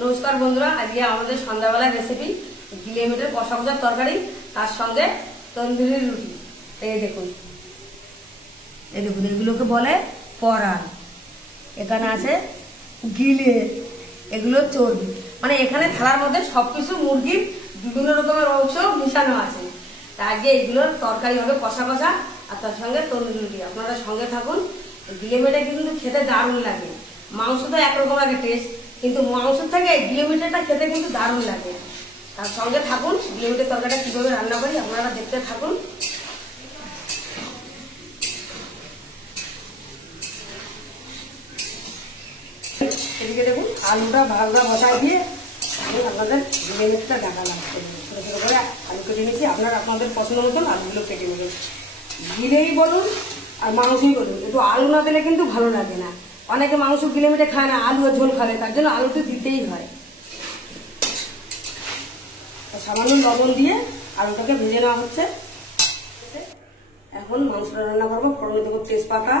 নমস্কার বন্ধুরা, আজকে আমাদের সন্ধ্যাবেলার রেসিপি গিলে মেটের কষা কষার তরকারি, তার সঙ্গে তন্দুরি রুটি। এই দেখুন এগুলোকে বলে পরান। এখানে আছে গিলে, এগুলো চর্বি। মানে এখানে থালার মধ্যে সবকিছু মুরগির বিভিন্ন রকমের অংশ মিশানো আছে। তা আজকে এগুলোর তরকারি হবে কষা কষা, আর তার সঙ্গে তন্দুরি রুটি। আপনারা সঙ্গে থাকুন। গিলে মেটে কিন্তু খেতে দারুণ লাগে। মাংস তো একরকম একটা টেস্ট, কিন্তু মাংস থেকে গিলে মেটেটা খেতে কিন্তু দারুণ লাগে। তার সঙ্গে থাকুন, গিলে মেটের তরকারিটা কীভাবে রান্না করি আপনারা দেখতে থাকুন। এদিকে দেখুন আলুটা ভাজা বসায় দিয়ে আমি আপনাদের গিলে মেটটা দেখালাম। ছোটো ছোটো করে আলু কেটে নিয়েছি, আপনারা আপনাদের পছন্দ মতন আলুগুলো কেটে নেবেন। গিলেই বলুন আর মাংসই বলুন, একটু আলু না দিলে কিন্তু ভালো লাগে না। অনেকে মাংস গিলে মেটে খায় না, আলু আর ঝোল খাবে, তার জন্য আলুটা দিতেই হয়। সামান্য লবণ দিয়ে আলুটাকে ভেজে নেওয়া হচ্ছে। এখন মাংসটা রান্না করবো। ফোড়নে দেবো তেজপাতা,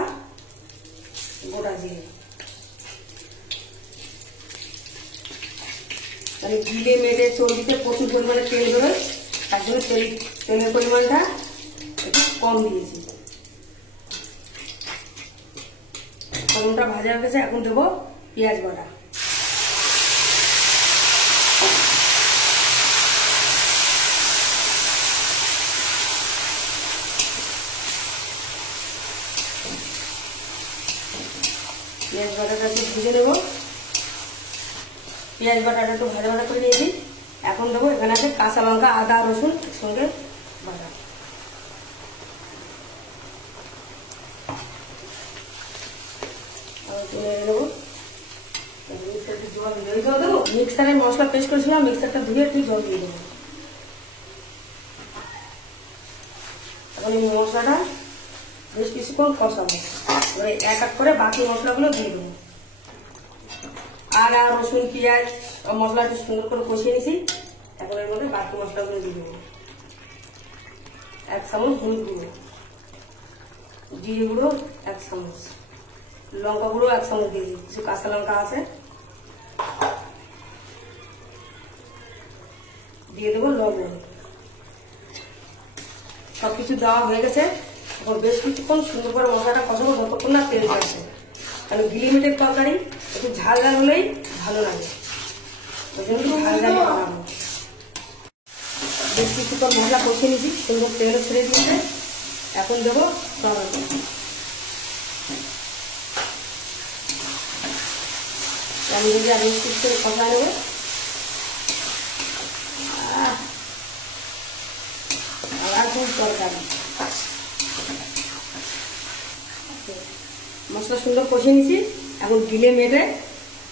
গোটা জিরে। মানে গিলে মেটে চর্বিতে প্রচুর পরিমাণে তেল বেরোয়, তার জন্য তেলের পরিমাণটা একটু কম দিয়েছি। ফোড়নটা ভাজা হয়ে গেছে, এখন দেবো পেঁয়াজ বাটা। পেঁয়াজ বাটাটা একটু ভেজে নেব। পেঁয়াজ বাটাটা একটু ভাজা ভাজা করে নিয়েছি। এখন দেবো এখানে আছে কাঁচা লঙ্কা, আদা, রসুন সঙ্গে বাটা। মিক্সারে মশলা পেস্ট করেছিলাম, মিক্সারটা ধুয়ে একটু জল দিয়ে দেবো। এখন এই মশলাটা বেশ কিছুক্ষণ কষাবো। এবার এক এক করে বাকি মশলাগুলো দিয়ে দেবো। আদা, রসুন, পেঁয়াজ মশলাটা সুন্দর করে কষিয়ে নিয়েছি। এখন এর মধ্যে বাকি মশলাগুলো দিয়ে দেবো। 1 চামচ হলুদ গুঁড়ো, জিরে গুঁড়ো 1 চামচ, লঙ্কা গুঁড়ো 1 চামচ দিয়েছি, কিছু কাঁচা লঙ্কা আছে দিয়ে দেবো, লবণ। সবকিছু দেওয়া হয়ে গেছে। এখন বেশ কিছুক্ষণ সুন্দর করে মশলাটা কষাবো, যতক্ষণ না তেল ছাড়ছে। কারণ গিলে মেটের তরকারি একটু ঝাল ঝাল হলেই ভালো লাগে, ওই জন্য একটু ঝাল ঝাল বানাবো। বেশ কিছুক্ষণ মশলা কষিয়ে নিয়েছি, সুন্দর তেলও ছেড়ে দিয়েছে। এখন দেবো টমেটো। আমি যদি আর বেশ কিছু করে কষা নেবো। আর খুব তরকারি মশলা সুন্দর কষিয়ে নিয়েছি। এখন গিলে মেটে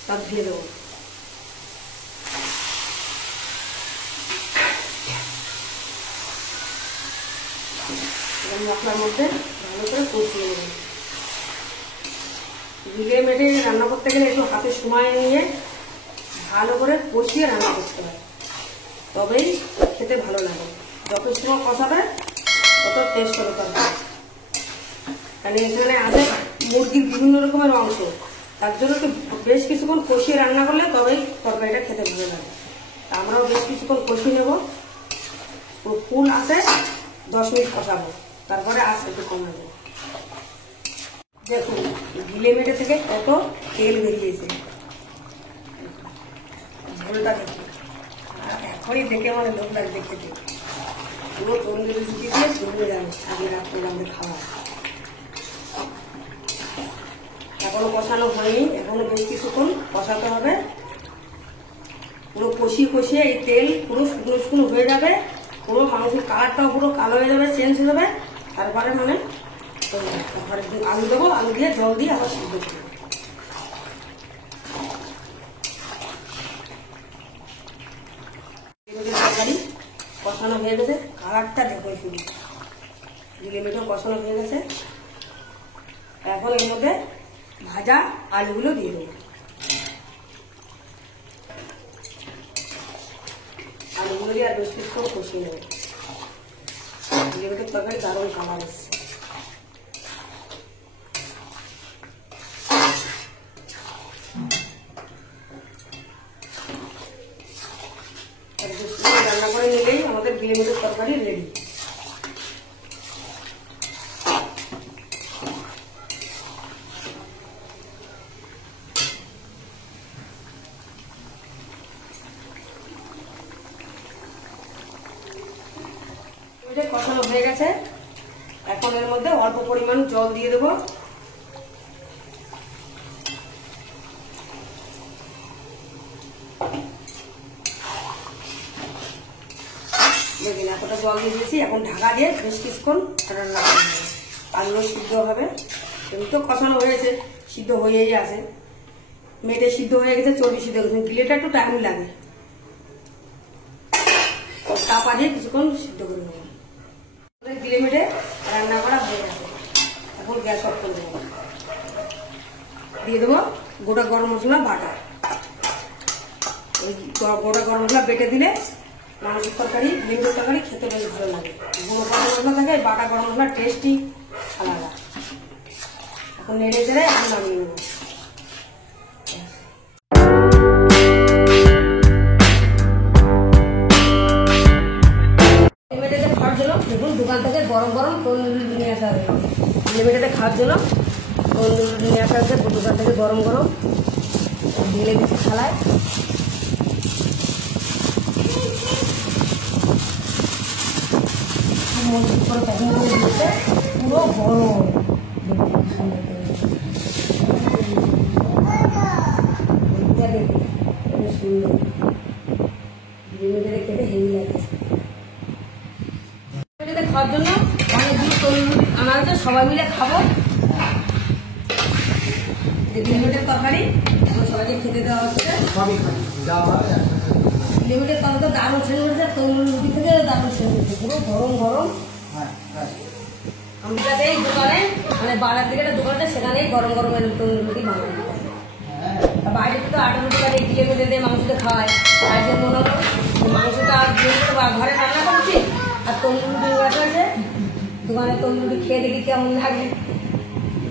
সব দিয়ে দেবো। মশলার মধ্যে ভালো করে কষিয়ে নেব। গিলে মেটে রান্না করতে গেলে একটু হাতে সময় নিয়ে ভালো করে কষিয়ে রান্না করতে হয়, তবেই খেতে ভালো লাগে। যত সময় কষাবে তত টেস্ট হবে তরকারি। কারণ এখানে আছে মুরগির বিভিন্ন রকমের অংশ, তার জন্য একটু বেশ কিছুক্ষণ কষিয়ে রান্না করলে তবেই তরকারিটা খেতে ভালো লাগে। তা আমরাও বেশ কিছুক্ষণ কষিয়ে নেব। ফুল আছে 10 মিনিট কষাবো, তারপরে আস্তে একটু কমে যাবে। দেখুন গিলে মেটে থেকে কত তেল বেরিয়েছে, ঝোলটা দেখুন। এখনই দেখে আমার লোক লাগবে খেতে। পুরো তন্দুরি রুটি দিয়ে জমে যাবে আগে রাত্রে আমাদের খাওয়া। এখনো কষানো হয়নি, এখনো বেশ কিছুক্ষণ কষাতে হবে। পুরো কষিয়ে কষিয়ে এই তেল পুরো শুকনো শুকনো হয়ে যাবে, পুরো মাংসের কালারটাও পুরো কালো হয়ে যাবে, চেঞ্জ হয়ে যাবে। তারপরে মানে আলু দেবো, আলু দিয়ে জল দিয়ে আবার সিদ্ধ করবো। তরকারি কষানো হয়ে গেছে, কালারটা দেখো শুধু। গিলে মেটেও কষানো হয়ে গেছে। এখন এর মধ্যে ভাজা আলুগুলো দিয়ে দেবো। আলুগুলো দিয়ে আর বেশ কিছুক্ষণ কষিয়ে নেবো। গিলে মেটের তরকারি দারুণ কালার এসছে। গিলেমিটের তরকারি রেডি। কষানো হয়ে গেছে, এখন এর মধ্যে অল্প পরিমাণ জল দিয়ে দেবো। দেখুন এতটা জল দিয়ে দিয়েছি, এখন ঢাকা দিয়ে বেশ কিছুক্ষণ রান্না করতে হবে। আলুও সিদ্ধ হবে, এমনি কষানো হয়েছে, সিদ্ধ হয়েই আছে। মেটে সিদ্ধ হয়ে গেছে, চর্বি সিদ্ধ হয়ে গেছে, গিলেটা একটু টাইম লাগে। চাপা দিয়ে কিছুক্ষণ সিদ্ধ করে নেব। গিলে মেটে রান্না করা হয়ে গেছে, এখন গ্যাস অফ করে দেবো। দিয়ে দেবো গোটা গরম মশলা বাটা। ওই গোটা গরম মশলা বেটে দিলে মাংসের তরকারি, গিলেমিটের তরকারি খেতে বেশ ভালো লাগে। গুঁড়ো গরম মশলা থাকে, বাটা গরম মশলার টেস্টই আলাদা। এখন নেড়ে চেড়ে এখন নামিয়ে নেবো। দেখুন দোকান থেকে গরম গরম তন্দুরি নিয়ে আসা হবে। লিমিটেডে খাওয়ার জন্য তন্দুরি নিয়ে আসা হচ্ছে দোকান থেকে গরম গরম, ঢেলে দিচ্ছি থালায়। মজবুত করে প্যাকিং করে দিচ্ছে, পুরো গরম। সুন্দর লিমিটেডে খেতে হেভি লাগে। খাওয়ার জন্য অনেকগুলো তন্দুরি আনা হচ্ছে, সবাই মিলে খাবো। লিমিটেড তরকারি সবাইকে খেতে দেওয়া হচ্ছে। লিমিটেড তরকারি দারুণ ছেড়ে হয়েছে, তন্দুরি থেকে দারুণ ছেড়ে হয়েছে, পুরো গরম গরম। আমি যাতে এই দোকানে মানে বাজার থেকে একটা দোকান আছে, সেখানেই গরম গরম তন্দুরি বানানো। বাইরে তো আটা রুটি কাটে লিমিটেড দিয়ে মাংসটা খাওয়ায়, তাই জন্য মনে হলো মাংসটা ঘরে রান্না করছি আর তন্দুরি আছে, দোকানে তন্দুরি খেয়ে দেখি কেমন লাগে।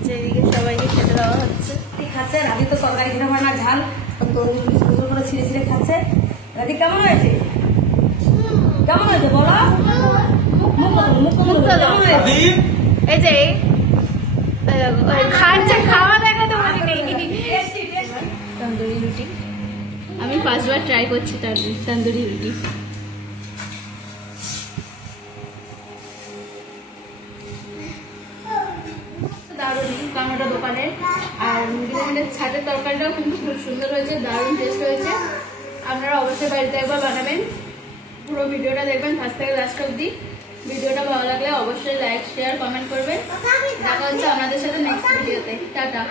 যেদিকে সবাইকে খেতে দেওয়া হচ্ছে। ঠিক খাচ্ছে, রাজি তো তরকারি খেতে পারে না, ঝাল তন্দুরি সুন্দর করে ছিঁড়ে ছিঁড়ে খাচ্ছে। রাজি কেমন হয়েছে? কেমন হয়েছে বলো? কেমন হয়েছে? এই যে খাচ্ছে, খাওয়া দেখা তো তন্দুরি রুটি। আমি 5 বার ট্রাই করছি তন্দুরি রুটি। দারুণ টমেটো দোকানের, আর গিলেমিটের ছাদের তরকারিটাও কিন্তু খুব সুন্দর হয়েছে, দারুণ টেস্ট হয়েছে। আপনারা অবশ্যই বাড়িতে একবার বানাবেন। পুরো ভিডিওটা দেখবেন ফার্স্ট থেকে লাস্ট অবধি। ভিডিওটা ভালো লাগলে অবশ্যই লাইক শেয়ার কমেন্ট করবেন। দেখা হচ্ছে আপনাদের সাথে নেক্সট ভিডিওতে। টাটা।